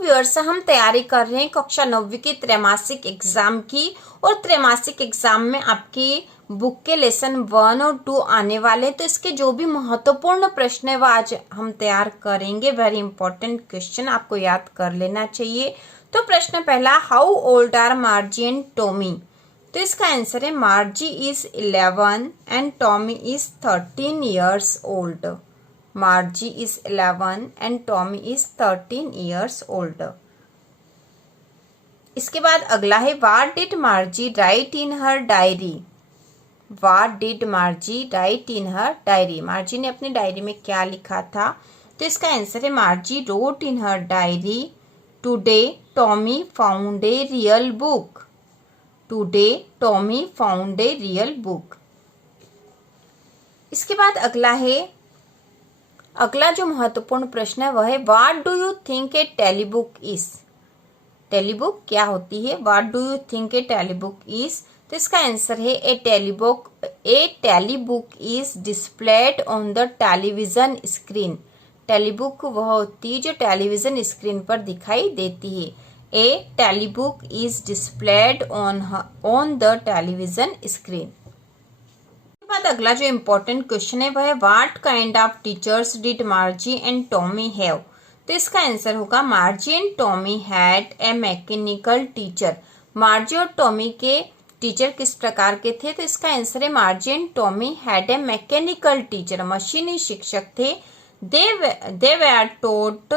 Viewers, हम तैयारी कर रहे हैं कक्षा 9वीं की त्रैमासिक एग्जाम की। और त्रैमासिक एग्जाम में आपकी बुक के लेसन 1 और 2 आने वाले हैं, तो इसके जो भी महत्वपूर्ण प्रश्न है वो आज हम तैयार करेंगे। वेरी इंपॉर्टेंट क्वेश्चन आपको याद कर लेना चाहिए। तो प्रश्न पहला, how old are Margie and Tommy? तो इसका आंसर है Margie is 11 and Tommy is 13 years old. Margie is 11 and Tommy is 13 years old। इसके बाद अगला है, What did मार्जी write in her diary? What did मार्जी write in her diary? मार्जी ने अपनी diary में क्या लिखा था? तो इसका आंसर है मार्जी wrote in her diary, Today Tommy found a real book। Today Tommy found a real book। इसके बाद अगला जो महत्वपूर्ण प्रश्न है वह है, what do you think a telebook is? Telebook क्या होती है? What do you think a telebook is? तो इसका आंसर है a telebook is displayed on the television screen. Telebook वह होती है जो टेलीविजन स्क्रीन पर दिखाई देती है। A telebook is displayed on the television screen. बाद अगला जो इम्पोर्टेंट क्वेश्चन है वह है, what kind of teachers did Margie and Tommy have? तो इसका आंसर होगा Margie and Tommy had a mechanical teacher. Margie और टॉमी के टीचर किस प्रकार के थे? तो इसका आंसर है Margie and Tommy had a mechanical teacher. मशीनी शिक्षक थे। They were taught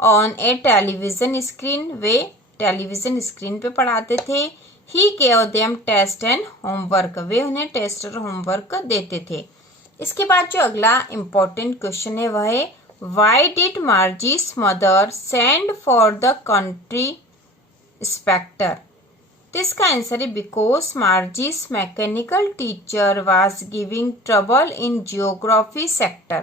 on a television screen. वे टेलीविजन स्क्रीन पे पढ़ाते थे। He gave them test and homework। वे उन्हें टेस्ट और होमवर्क देते थे। इसके बाद जो अगला इम्पोर्टेंट क्वेश्चन है वह है, Why did Margie's mother send for the country inspector? तो इसका आंसर है because Margie's mechanical teacher was giving trouble in geography sector।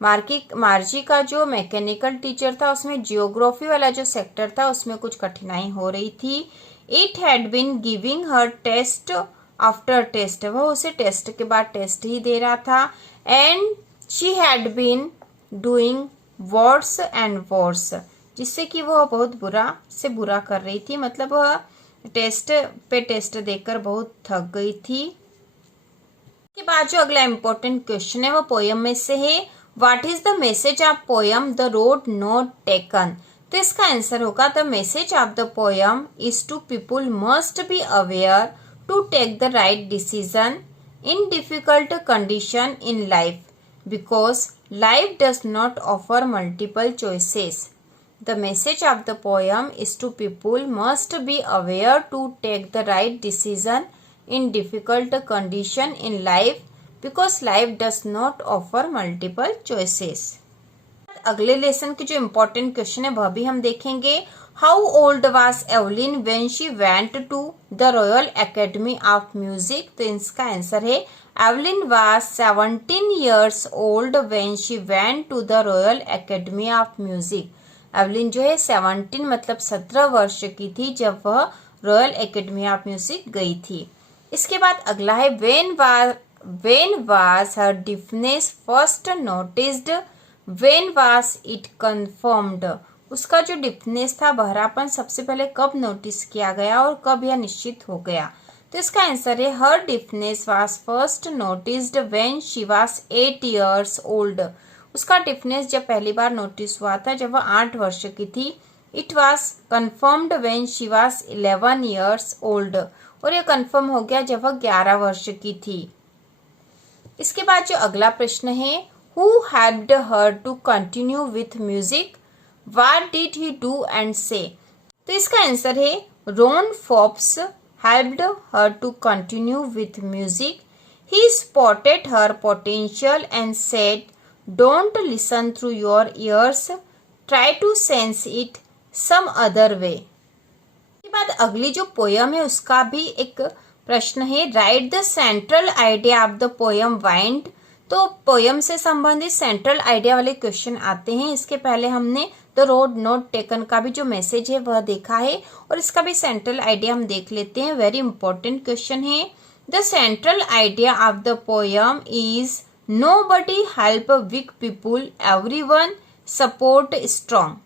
मार्जी का जो मैकेनिकल टीचर था उसमें जियोग्राफी वाला जो सेक्टर था उसमें कुछ कठिनाई हो रही थी। It had been giving her test after test। वह उसे टेस्ट के बाद टेस्ट ही दे रहा था। And she had been doing worse and worse। जिससे कि वह बहुत बुरा से बुरा कर रही थी। मतलब वह टेस्ट पे टेस्ट देकर बहुत थक गई थी। के बाद जो अगला इम्पोर्टेंट क्वेश्चन है वो पोयम में से है, What is the message of poem The Road Not Taken? तो इसका आंसर होगा, the message of the poem is to people must be aware to take the right decision in difficult condition in life because life does not offer multiple choices. The message of the poem is to people must be aware to take the right decision in difficult condition in life because life does not offer multiple choices. अगले lesson के जो important question है वह भी हम देखेंगे। How old was Evelyn when she went to the Royal Academy of Music? तो इसका आंसर है Evelyn was 17 years old when she went to the Royal Academy of Music. Evelyn जो है 17 मतलब 17 वर्ष की थी जब वह रॉयल एकेडमी ऑफ म्यूजिक गई थी। इसके बाद अगला है, when was her deafness first noticed? When was it confirmed? उसका जो डिफनेस था, बहरापन, सबसे पहले कब नोटिस किया गया और कब यह निश्चित हो गया? तो इसका आंसर है her deafness was first noticed when she was 8 years old। उसका डिफनेस जब पहली बार नोटिस हुआ था जब वह 8 वर्ष की थी। It was confirmed when she was 11 years old। और यह कंफर्म हो गया जब वह 11 वर्ष की थी। इसके बाद जो अगला प्रश्न है, Who helped her to continue with music? What did he do and say? तो इसका आंसर है Ron Forbes helped her to continue with music. He spotted her potential and said, "Don't listen through your ears. Try to sense it some other way." इसके बाद अगली जो poem है उसका भी एक प्रश्न है, Write the central idea of the poem Wind। तो पोयम से संबंधित सेंट्रल आइडिया वाले क्वेश्चन आते हैं। इसके पहले हमने द रोड नॉट टेकन का भी जो मैसेज है वह देखा है और इसका भी सेंट्रल आइडिया हम देख लेते हैं। वेरी इंपॉर्टेंट क्वेश्चन है। The central idea of the poem is nobody help weak people, everyone support strong.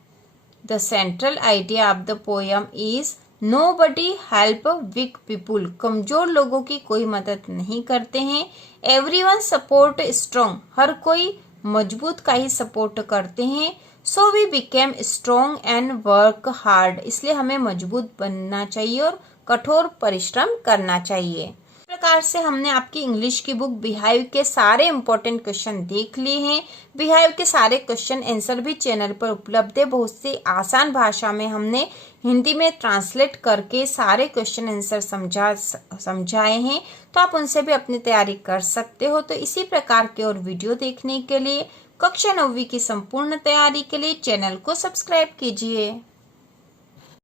The central idea of the poem is nobody help weak people. कमजोर लोगों की कोई मदद नहीं करते हैं। Everyone support strong. हर कोई मजबूत का ही सपोर्ट करते हैं। So we became strong and work hard. इसलिए हमें मजबूत बनना चाहिए और कठोर परिश्रम करना चाहिए। इस प्रकार से हमने आपकी इंग्लिश की बुक बिहाइव के सारे इंपॉर्टेंट क्वेश्चन देख लिए हैं। बिहाइव के सारे क्वेश्चन आंसर भी चैनल पर उपलब्ध है। बहुत सी आसान भाषा में हमने हिंदी में ट्रांसलेट करके सारे क्वेश्चन आंसर समझाए हैं, तो आप उनसे भी अपनी तैयारी कर सकते हो। तो इसी प्रकार के और वीडियो देखने के लिए, कक्षा 9वीं की संपूर्ण तैयारी के लिए चैनल को सब्सक्राइब कीजिए।